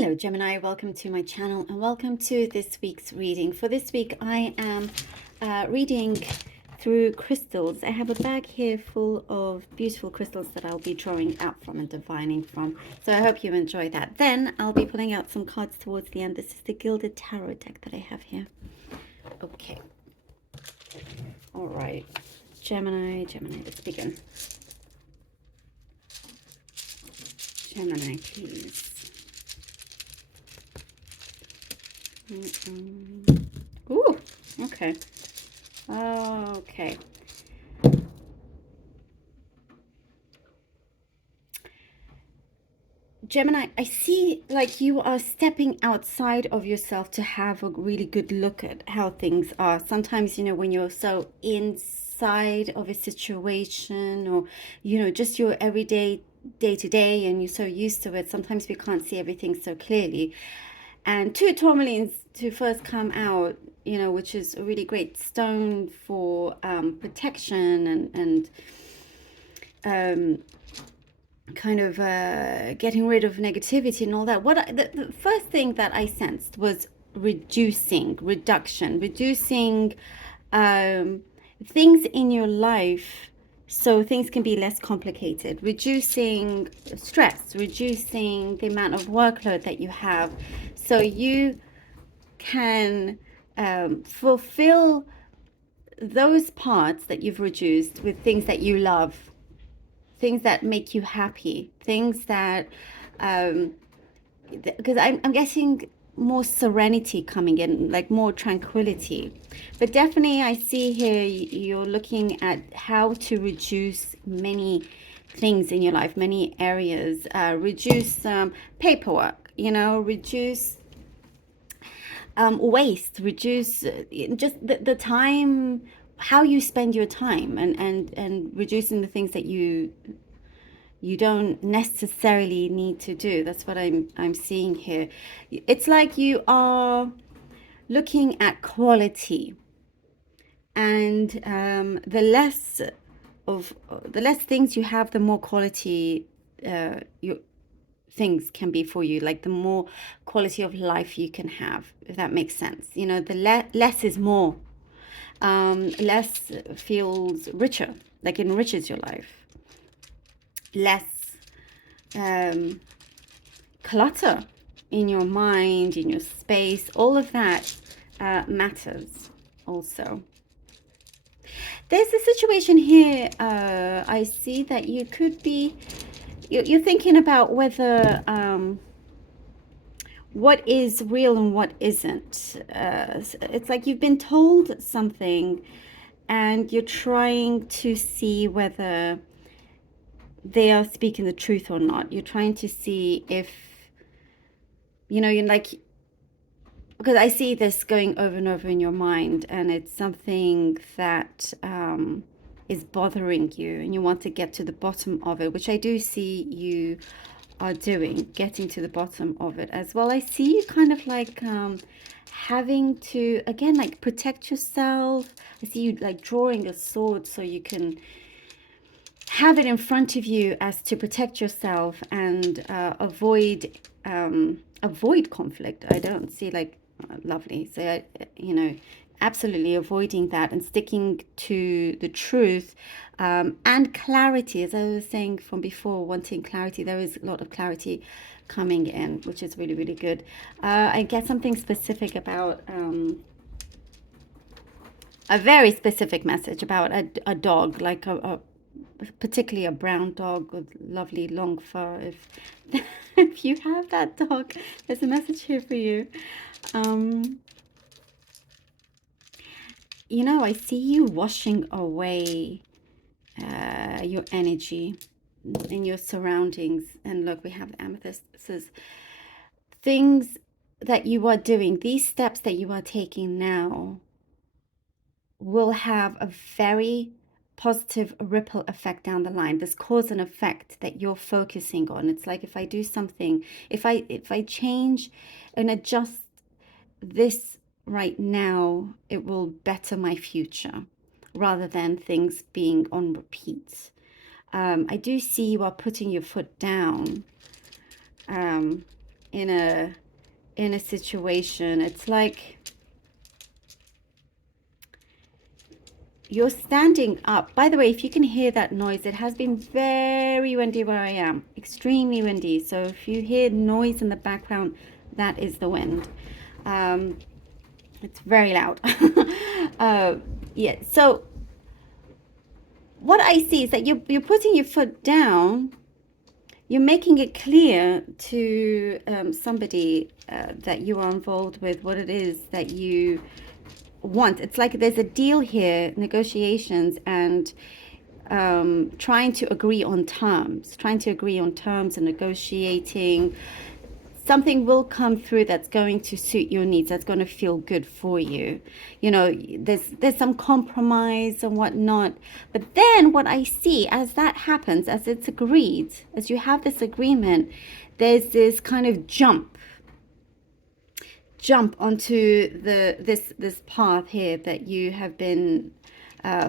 Hello Gemini, welcome to my channel and welcome to this week's reading. For this week I am reading through crystals. I have a bag here full of beautiful crystals that I'll be drawing out from and divining from. So I hope you enjoy that. Then I'll be pulling out some cards towards the end. This is the Gilded Tarot deck that I have here. Okay. All right. Gemini, let's begin. Gemini, please. Ooh, okay. Okay. Gemini, I see like you are stepping outside of yourself to have a really good look at how things are. Sometimes, when you're so inside of a situation or, just your everyday day to day and you're so used to it, sometimes we can't see everything so clearly. And two tourmalines to first come out, which is a really great stone for protection and kind of getting rid of negativity and all that. The first thing that I sensed was reducing things in your life so things can be less complicated, reducing stress, reducing the amount of workload that you have so you can fulfill those parts that you've reduced with things that you love, things that make you happy, things that because I'm getting more serenity coming in, like more tranquility. But definitely I see here you're looking at how to reduce many things in your life, many areas, reduce paperwork, reduce waste, reduce just the time, how you spend your time, and reducing the things that you don't necessarily need to do. That's what I'm seeing here. It's like you are looking at quality, and the less things you have, the more quality your things can be for you, like the more quality of life you can have, if that makes sense. The less is more. Less feels richer, like enriches your life. Less clutter in your mind, in your space, all of that matters also. There's a situation here, I see that you could be, you're thinking about whether what is real and what isn't. It's like you've been told something and you're trying to see whether they are speaking the truth or not. You're trying to see if, you're like, because I see this going over and over in your mind, and it's something that is bothering you, and you want to get to the bottom of it, which I do see you are doing, getting to the bottom of it as well. I see you kind of like having to, again, like protect yourself. I see you like drawing a sword so you can have it in front of you as to protect yourself and avoid conflict. I don't see like lovely. So absolutely avoiding that and sticking to the truth and clarity. As I was saying from before, wanting clarity, there is a lot of clarity coming in, which is really, really good. I get something specific about a very specific message about a dog, like particularly a brown dog with lovely long fur. If if you have that dog, there's a message here for you. I see you washing away your energy in your surroundings. And look, we have the amethyst. It says things that you are doing, these steps that you are taking now will have a very positive ripple effect down the line. This cause and effect that you're focusing on. It's like if I do something, if I change and adjust this right now, it will better my future rather than things being on repeat. I do see you are putting your foot down. in a situation. It's like you're standing up. By the way, if you can hear that noise, it has been very windy where I am, extremely windy. So if you hear noise in the background, that is the wind. Um, it's very loud. uh, yeah. So what I see is that you're putting your foot down. You're making it clear to somebody that you are involved with what it is that you want. It's like there's a deal here, negotiations, and trying to agree on terms and negotiating. Something will come through that's going to suit your needs, that's going to feel good for you. You know, there's some compromise and whatnot. But then what I see as that happens, as it's agreed, as you have this agreement, there's this kind of jump onto this path here that you have been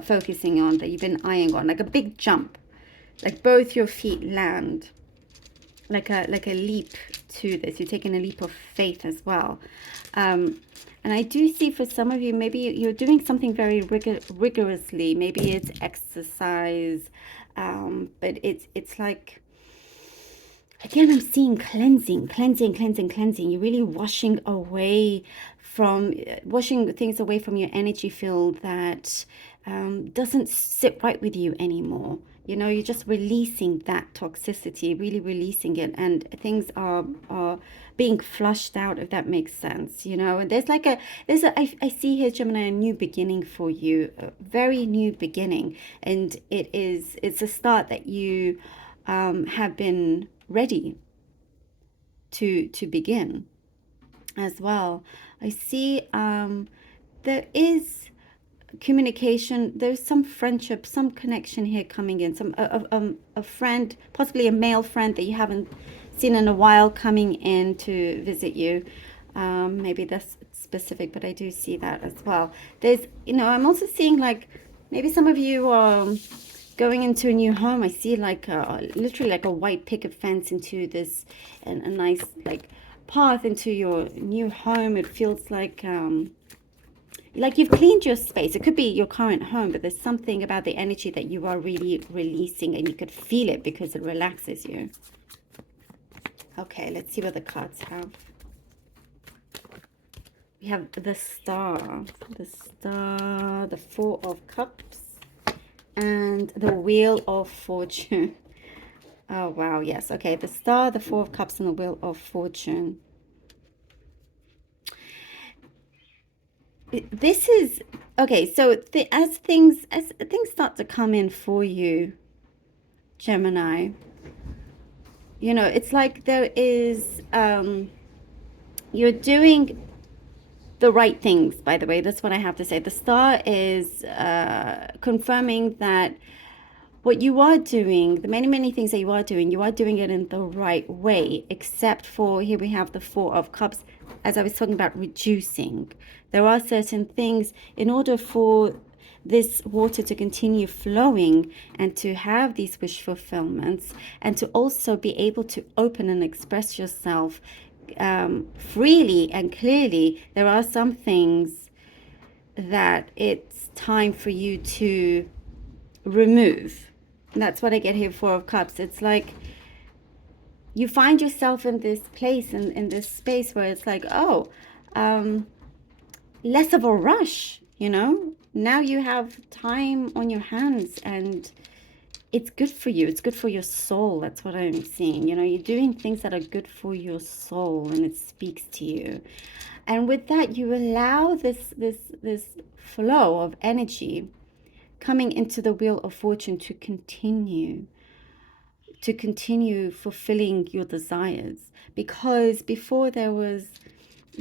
focusing on, that you've been eyeing on, like a big jump, like both your feet land, like a leap to this. You're taking a leap of faith as well. And I do see for some of you, maybe you're doing something very rigorously. Maybe it's exercise, but it's like, again, I'm seeing cleansing. You're really washing things away from your energy field that doesn't sit right with you anymore. You know, you're just releasing that toxicity, really releasing it, and things are being flushed out, if that makes sense. You know, and I see here, Gemini, a new beginning for you, a very new beginning, and it's a start that you have been ready to begin as well. I see there is communication, there's some friendship, some connection here coming in, a friend, possibly a male friend that you haven't seen in a while, coming in to visit you. Maybe that's specific, but I do see that as well. I'm also seeing, like, maybe some of you are going into a new home. I see like literally like a white picket fence into this, and a nice like path into your new home. It feels like you've cleaned your space. It could be your current home, but there's something about the energy that you are really releasing, and you could feel it because it relaxes you. Okay, let's see what the cards have. We have the Star, the Four of Cups, and the Wheel of Fortune. Oh, wow, yes. Okay, the Star, the Four of Cups, and the Wheel of Fortune. This is okay. So as things start to come in for you, Gemini, you know, it's like there is you're doing the right things. By the way, that's what I have to say. The Star is confirming that what you are doing, the many things that you are doing it in the right way, except for, here we have the Four of Cups, as I was talking about reducing. There are certain things, in order for this water to continue flowing and to have these wish fulfillments, and to also be able to open and express yourself freely and clearly, there are some things that it's time for you to remove. And that's what I get here, Four of Cups. It's like you find yourself in this place, in this space where it's like, oh, less of a rush, you know? Now you have time on your hands, and it's good for you. It's good for your soul. That's what I'm seeing. You know, you're doing things that are good for your soul, and it speaks to you. And with that, you allow this flow of energy coming into the Wheel of Fortune to continue fulfilling your desires. Because before, there was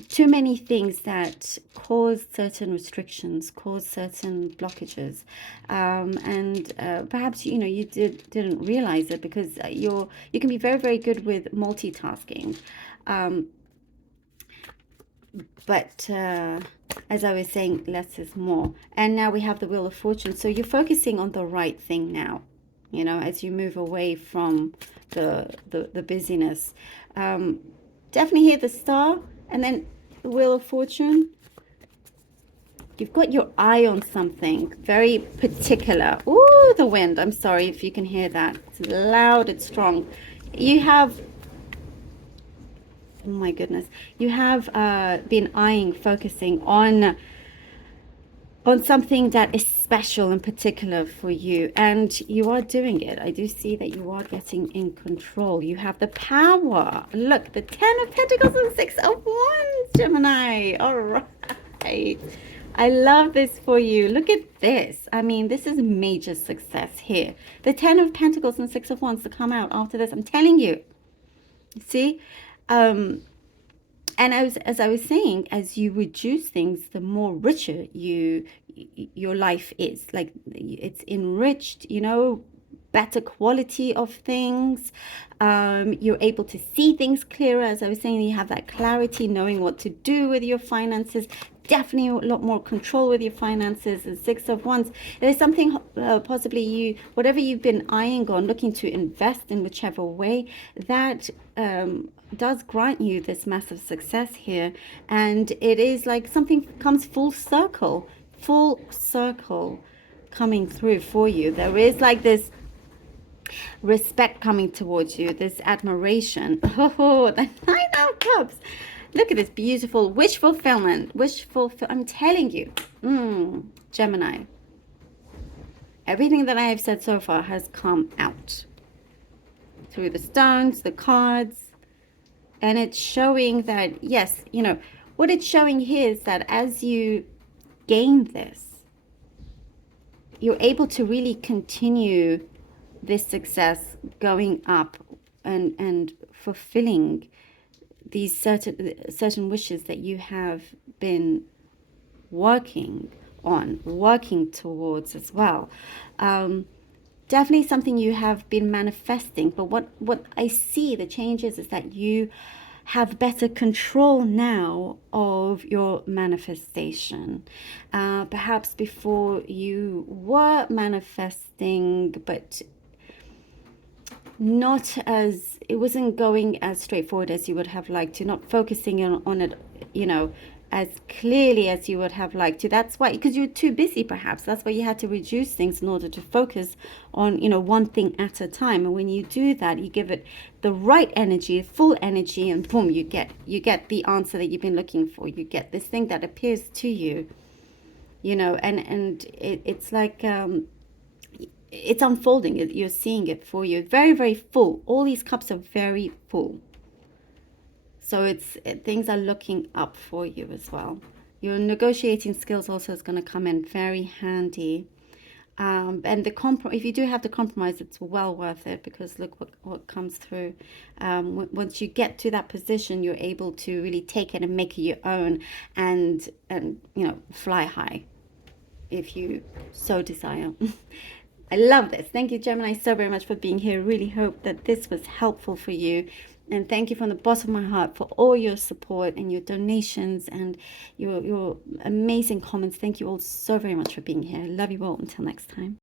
too many things that caused certain restrictions, caused certain blockages, and perhaps you didn't realize it, because you can be very good with multitasking, but as I was saying, less is more. And now we have the Wheel of Fortune, so you're focusing on the right thing now, you know, as you move away from the busyness. definitely hear the star and then the Wheel of Fortune. You've got your eye on something very particular. Ooh, the wind. I'm sorry if you can hear that. It's loud, it's strong. You have, oh my goodness, you have been eyeing, focusing on something that is special and particular for you, and you are doing it. I do see that you are getting in control. You have the power. Look, the 10 of Pentacles and 6 of Wands, Gemini. All right. I love this for you. Look at this. I mean, this is major success here. The 10 of Pentacles and 6 of Wands to come out after this. I'm telling you. See? And as I was saying, as you reduce things, the more richer your life is. Like it's enriched, better quality of things. You're able to see things clearer. As I was saying, you have that clarity, knowing what to do with your finances. Definitely a lot more control with your finances. And 6 of Wands, there's something possibly whatever you've been eyeing on, looking to invest in whichever way, that does grant you this massive success here. And it is like something comes full circle coming through for you. There is like this respect coming towards you, this admiration. Oh, the 9 of Cups. Look at this beautiful wish fulfillment. I'm telling you, Gemini, everything that I have said so far has come out through the stones, the cards, and it's showing that, yes, what it's showing here is that as you gain this, you're able to really continue this success going up and fulfilling these certain wishes that you have been working towards as well. Definitely something you have been manifesting, but what I see the changes is that you have better control now of your manifestation. Perhaps before you were manifesting, but it wasn't going as straightforward as you would have liked to, not focusing on it, as clearly as you would have liked to. That's why, because you're too busy, perhaps. That's why you had to reduce things in order to focus on, one thing at a time. And when you do that, you give it the right energy, full energy, and boom, you get the answer that you've been looking for. You get this thing that appears to you, and it's like, it's unfolding. You're seeing it for you. Very, very full. All these cups are very full. So things are looking up for you as well. Your negotiating skills also is going to come in very handy. And if you do have the compromise, it's well worth it, because look what comes through. Once you get to that position, you're able to really take it and make it your own, and fly high if you so desire. I love this. Thank you, Gemini, so very much for being here. Really hope that this was helpful for you. And thank you from the bottom of my heart for all your support and your donations and your amazing comments. Thank you all so very much for being here. Love you all. Until next time.